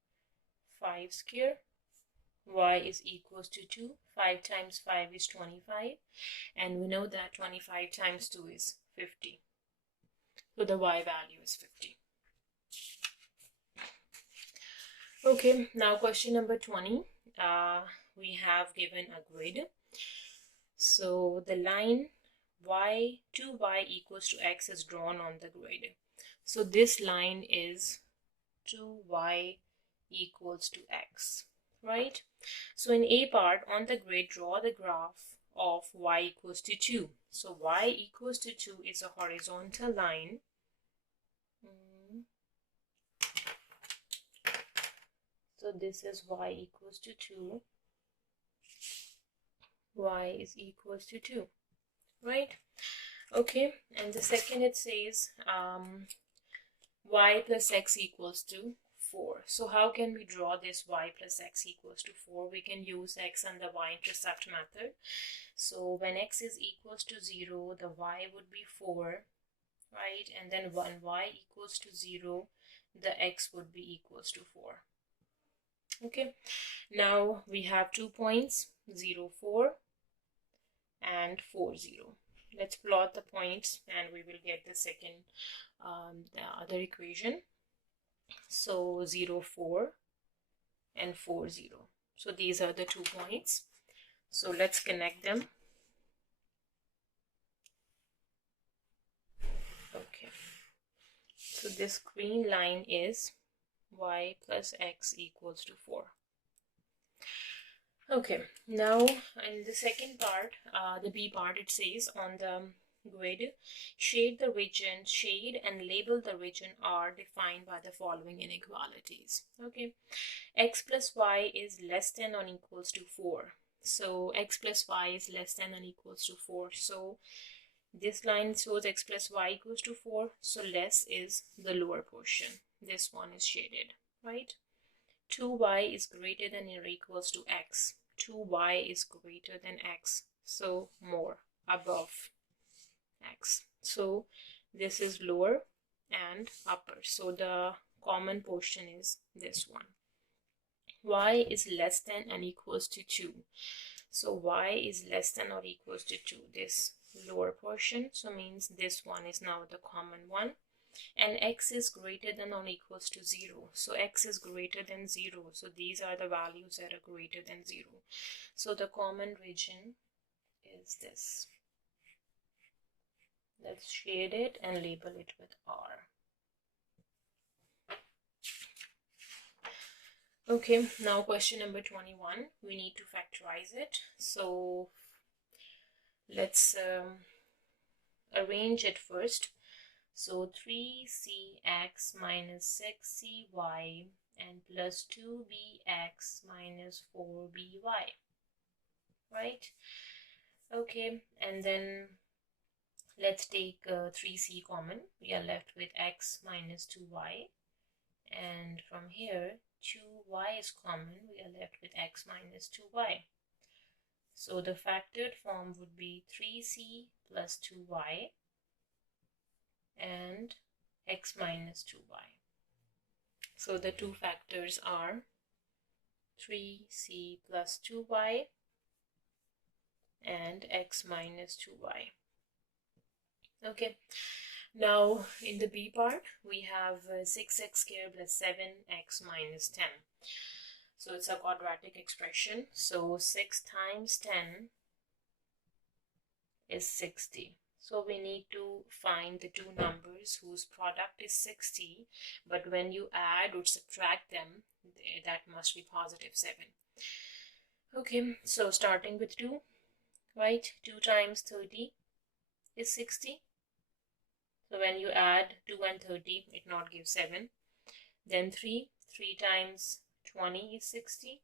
5 square. Y is equals to 2. 5 times 5 is 25. And we know that 25 times 2 is 50. So the y value is 50. Okay, now question number 20. We have given a grid. So the line y, 2y equals to x is drawn on the grid. So this line is 2y equals to x, right? So in A part on the grid, draw the graph of y equals to 2. So y equals to 2 is a horizontal line. So this is y equals to 2. Y is equals to 2, right? Okay, and the second it says y plus x equals to 4. So how can we draw this y plus x equals to 4? We can use x and the y-intercept method. So when x is equals to 0, the y would be 4, right? And then when y equals to 0, the x would be equals to 4. Okay, now we have 2 points, 0, 4 and 4, 0. Let's plot the points and we will get the second, the other equation. So 0, 4 and 4, 0. So these are the 2 points. So let's connect them. Okay. So this green line is y plus x equals to 4. Okay, now in the second part, the B part, it says on the grid, shade and label the region are defined by the following inequalities. Okay, x plus y is less than or equals to 4. So x plus y is less than or equals to 4. So this line shows x plus y equals to 4. So less is the lower portion. This one is shaded, right? 2y is greater than or equals to x. 2y is greater than x. So more, above x. So this is lower and upper. So the common portion is this one. Y is less than and equals to 2. So y is less than or equals to 2. This lower portion. So means this one is now the common one. And x is greater than or equals to 0. So x is greater than 0. So these are the values that are greater than 0. So the common region is this. Let's shade it and label it with R. Okay, now question number 21. We need to factorize it. So let's arrange it first. So 3cx minus 6cy and plus 2bx minus 4by, right? Okay, and then let's take 3c common. We are left with x minus 2y, and from here 2y is common. We are left with x minus 2y. So the factored form would be 3c plus 2y and x minus 2y. So the two factors are 3c plus 2y and x minus 2y. Okay, now in the B part we have 6x squared plus 7x minus 10. So it's a quadratic expression. So 6 times 10 is 60. So we need to find the two numbers whose product is 60, but when you add or subtract them, that must be positive 7. Okay, so starting with 2, right? 2 times 30 is 60. So when you add 2 and 30, it not gives 7. Then 3 times 20 is 60.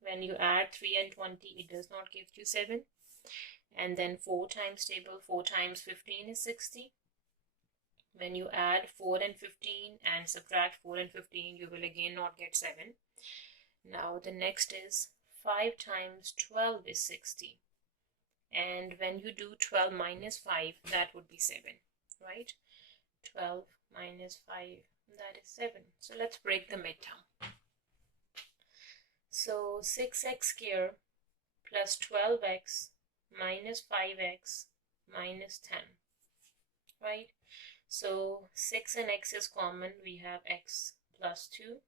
When you add 3 and 20, it does not give you 7. And then 4 times table, 4 times 15 is 60. When you add 4 and 15 and subtract 4 and 15, you will again not get 7. Now the next is 5 times 12 is 60. And when you do 12 minus 5, that would be 7, right? 12 minus 5, that is 7. So let's break the midterm. So 6x squared plus 12x minus 5x minus 10, right? So 6 and x is common, we have x plus 2.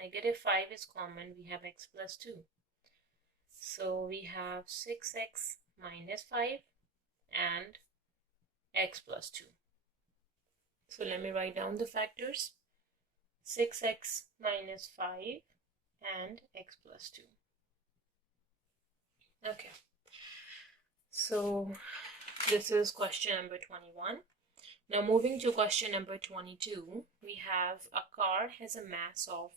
Negative 5 is common, we have x plus 2. So we have 6x minus 5 and x plus 2. So let me write down the factors. 6x minus 5 and x plus 2. Okay. So this is question number 21. Now moving to question number 22, we have a car has a mass of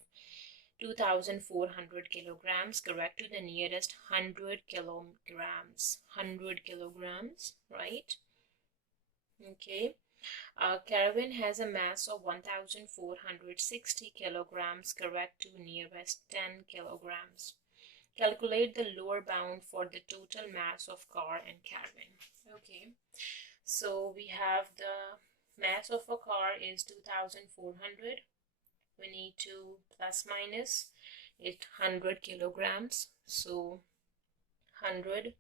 2,400 kilograms. Correct to the nearest 100 kilograms. 100 kilograms, right? Okay. A caravan has a mass of 1,460 kilograms. Correct to nearest 10 kilograms. Calculate the lower bound for the total mass of car and caravan. Okay. So we have the mass of a car is 2,400. We need to plus minus it 100 kilograms. So 100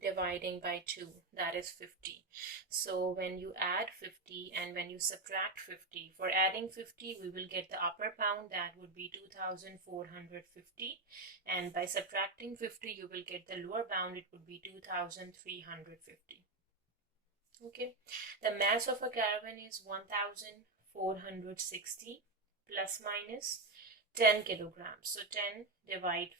dividing by 2, that is 50. So when you add 50 and when you subtract 50, for adding 50 we will get the upper bound, that would be 2,450, and by subtracting 50 you will get the lower bound, it would be 2,350. Okay, the mass of a caravan is 1,460 plus minus 10 kilograms. So 10 divide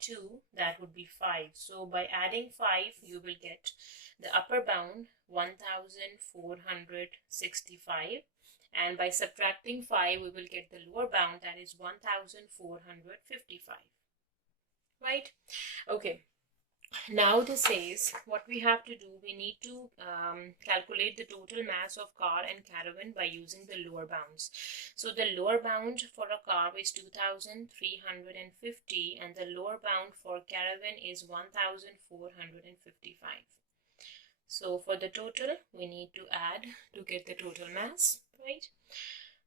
2, that would be 5. So by adding 5, you will get the upper bound 1,465. And by subtracting 5, we will get the lower bound, that is 1,455. Right? Okay. Now this says what we have to do, we need to calculate the total mass of car and caravan by using the lower bounds. So the lower bound for a car is 2,350 and the lower bound for caravan is 1,455. So for the total we need to add to get the total mass, right?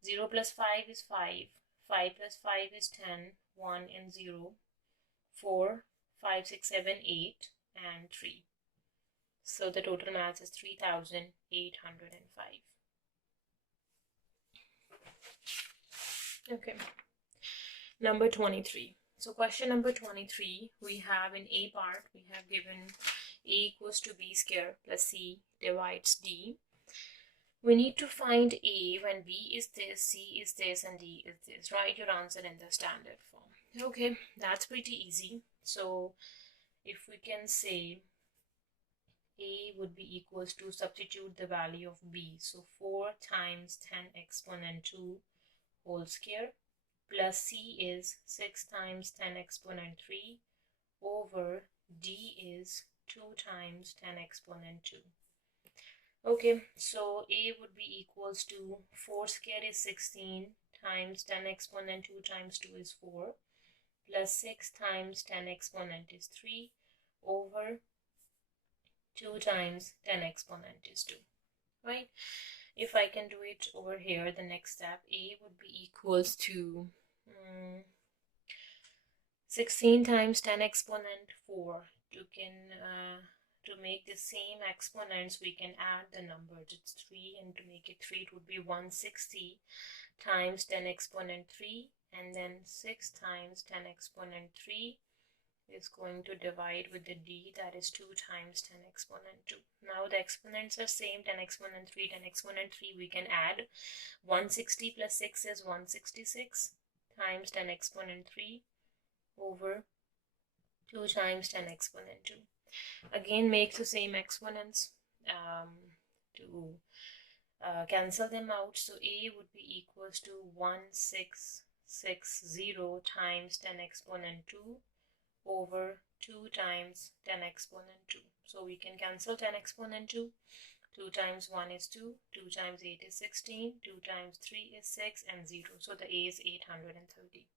0 plus 5 is 5, 5 plus 5 is 10, 1 and 0, 4, 5, 6, 7, 8 and 3. So the total mass is 3,805. Okay. Number 23. So question number 23, we have in A part, we have given A equals to B squared plus C divides D. We need to find A when B is this, C is this and D is this. Write your answer in the standard form. Okay, that's pretty easy. So if we can say A would be equals to, substitute the value of B. So 4 times 10 exponent 2 whole square plus C is 6 times 10 exponent 3 over D is 2 times 10 exponent 2. Okay, so A would be equals to 4 square is 16 times 10 exponent 2 times 2 is 4 plus 6 times 10 exponent is 3 over 2 times 10 exponent is 2, right? If I can do it over here, the next step, A would be equals to 16 times 10 exponent 4. To make the same exponents, we can add the numbers. It's 3, and to make it 3, it would be 160 times 10 exponent 3, and then 6 times 10 exponent 3 is going to divide with the D, that is 2 times 10 exponent 2. Now the exponents are same, 10 exponent 3, 10 exponent 3, we can add 160 plus 6 is 166 times 10 exponent 3 over 2 times 10 exponent 2. Again, make the same exponents to cancel them out. So A would be equals to 1660 times 10 exponent 2 over 2 times 10 exponent 2. So we can cancel 10 exponent 2. 2 times 1 is 2, 2 times 8 is 16, 2 times 3 is 6, and 0. So the A is 830.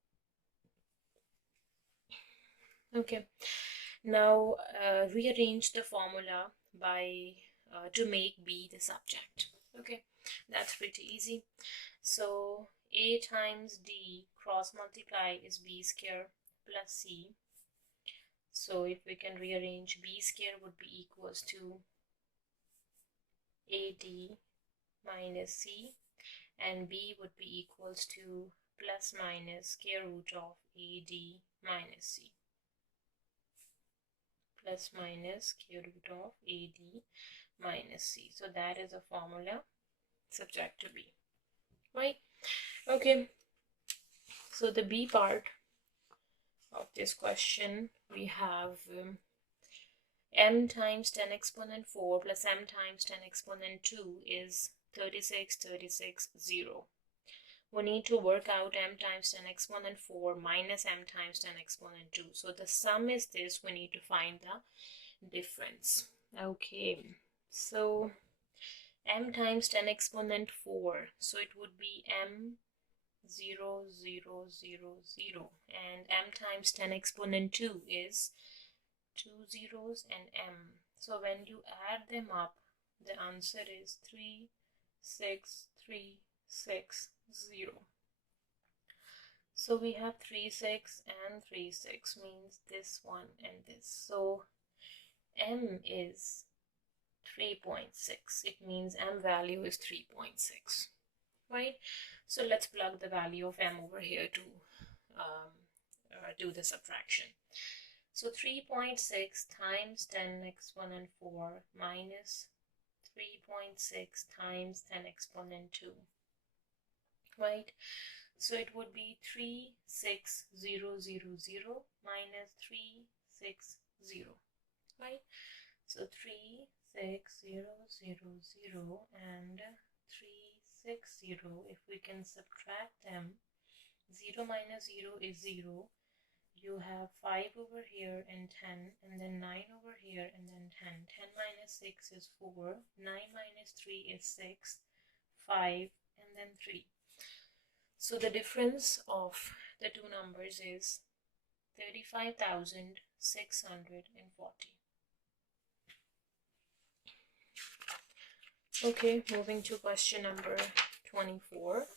Okay, now rearrange the formula by to make B the subject. Okay, that's pretty easy. So A times D cross multiply is B square plus C. So if we can rearrange, B square would be equals to AD minus C, and B would be equals to plus minus square root of AD minus C. Plus minus square root of AD minus C. So that is a formula subject to B. Right? Okay. So the B part of this question, we have m times 10 exponent 4 plus m times 10 exponent 2 is 36, 36, 0. We need to work out m times 10 exponent 4 minus m times 10 exponent 2. So the sum is this. We need to find the difference. Okay, so m times 10 exponent 4. So it would be m 0, 0, 0, 0. And m times 10 exponent 2 is 2 zeros and m. So when you add them up, the answer is 3, 6, 3, 6, 0. So we have 3, 6 and 3, 6 means this one and this. So m is 3.6. It means m value is 3.6, right? So let's plug the value of m over here to do the subtraction. So 3.6 times 10 exponent 4 minus 3.6 times 10 exponent 2, right? So it would be 36000 minus 360, right? So 36000 and 360, if we can subtract them, 0 minus 0 is 0. You have 5 over here and 10, and then 9 over here and then 10. 10 minus 6 is 4, 9 minus 3 is 6, 5 and then 3. So the difference of the two numbers is 35,640. Okay, moving to question number 24.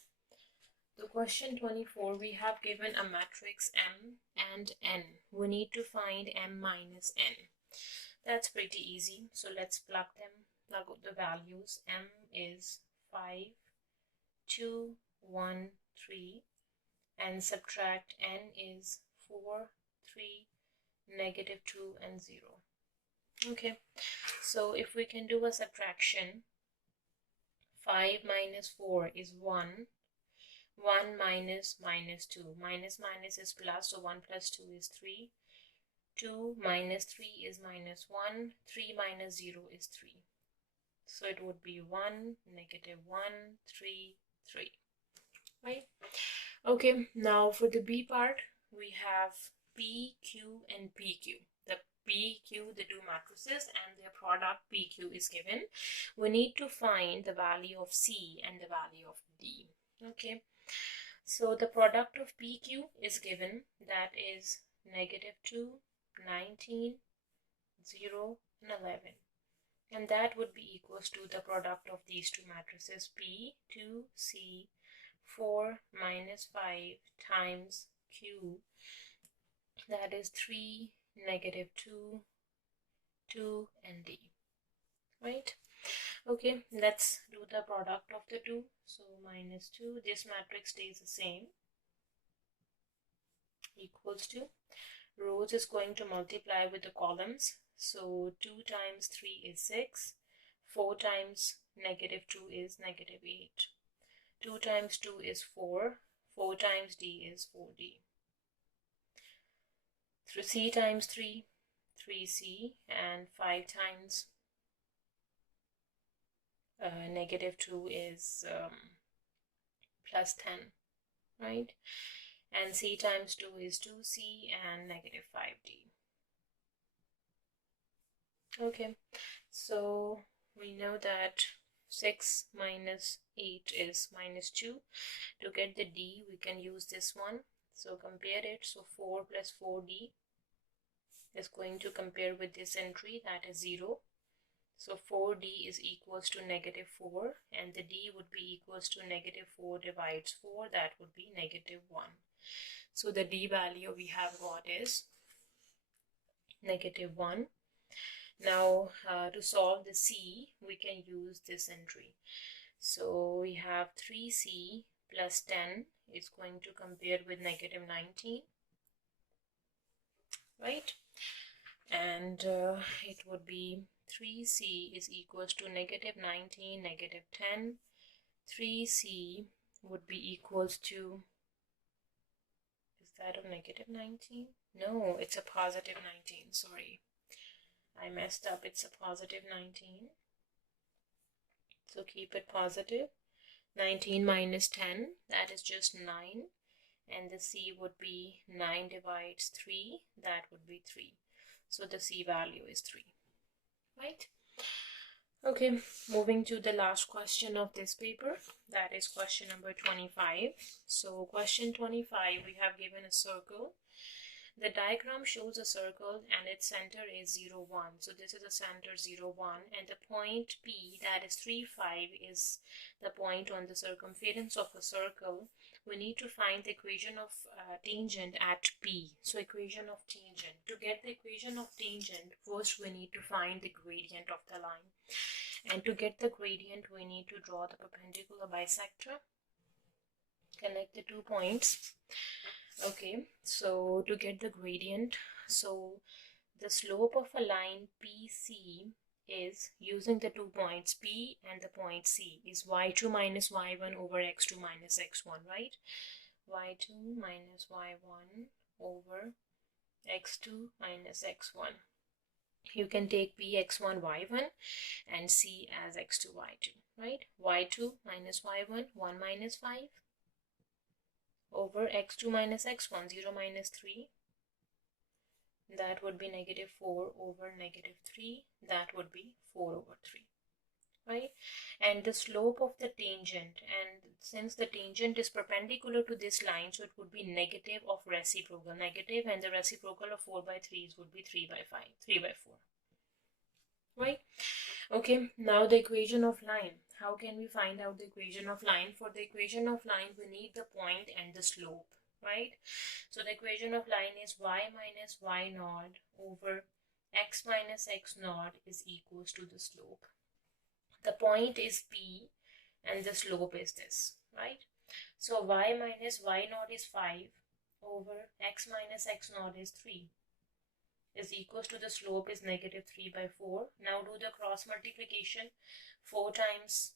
The question 24, we have given a matrix M and N. We need to find M minus N. That's pretty easy. So let's plug the values. M is 5, 2, 1, 3, and subtract N is 4, 3, negative 2, and 0. Okay, so if we can do a subtraction, 5 minus 4 is 1. 1 minus minus 2. Minus minus is plus, so 1 plus 2 is 3. 2 minus 3 is minus 1. 3 minus 0 is 3. So it would be 1, negative 1, 3, 3. Right? Okay, now for the B part, we have P, Q, and PQ. The PQ, the two matrices, and their product PQ is given. We need to find the value of C and the value of D. Okay, so the product of PQ is given, that is negative 2, 19, 0, and 11. And that would be equals to the product of these two matrices P, 2, C, 4 minus 5 times Q, that is 3, negative 2, 2, and D, right? Okay, let's do the product of the two. So minus 2, this matrix stays the same, equals to, rows is going to multiply with the columns. So 2 times 3 is 6, 4 times negative 2 is negative 8, 2 times 2 is 4, 4 times D is 4D. 3C times 3, 3C, and 5 times negative 2 is plus 10, right? and c times 2 is 2c and negative 5d. Okay, so we know that 6 minus 8 is minus 2. To get the d, we can use this one. So compare it. So 4 plus 4d is going to compare with this entry, that is 0. So 4d is equals to negative 4, and the d would be equals to negative 4 divides 4, that would be negative 1. So the d value we have got is negative 1. Now to solve the c, we can use this entry. So we have 3c plus 10 is going to compare with negative 19, right? And it would be 3c is equals to negative 19, negative 10. 3c would be equals to, is that of negative 19? No, it's a positive 19, sorry. I messed up, it's a positive 19. So keep it positive. 19 minus 10, that is just 9. And the c would be 9 divides 3, that would be 3. So the c value is 3, right? Okay, moving to the last question of this paper, that is question number 25. So question 25, we have given a circle. The diagram shows a circle and its center is 0, 1. So this is the center 0, 1, and the point P, that is 3, 5, is the point on the circumference of a circle. We need to find the equation of tangent at P. So equation of tangent. To get the equation of tangent, first we need to find the gradient of the line. And to get the gradient, we need to draw the perpendicular bisector. Connect the 2 points. Okay, so to get the gradient, so the slope of a line PC is, using the 2 points P and the point C, is y2 minus y1 over x2 minus x1, right? y2 minus y1 over x2 minus x1. You can take P x1 y1 and C as x2 y2, right? y2 minus y1, 1 minus 5 over x2 minus x1, 0 minus 3, that would be negative 4 over negative 3, that would be 4 over 3, right? And the slope of the tangent, and since the tangent is perpendicular to this line, so it would be negative of reciprocal, negative, and the reciprocal of 4 by 3 would be 3 by 5, 3 by 4, right? Okay, now the equation of line. How can we find out the equation of line? For the equation of line, we need the point and the slope, right? So the equation of line is y minus y naught over x minus x naught is equals to the slope. The point is P and the slope is this, right? So y minus y naught is 5 over x minus x naught is 3 is equals to the slope is negative 3 by 4. Now do the cross multiplication. 4 times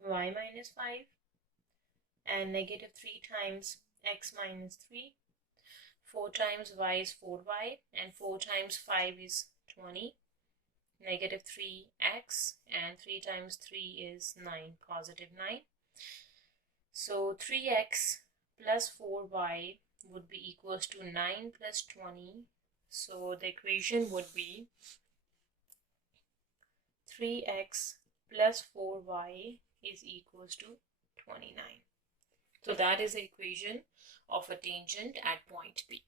y minus 5 and negative 3 times x minus 3. 4 times y is 4y and 4 times 5 is 20. Negative 3x and 3 times 3 is 9, positive 9. So 3x plus 4y would be equals to 9 plus 20. So the equation would be 3x plus 4y is equals to 29. So that is the equation of a tangent at point P.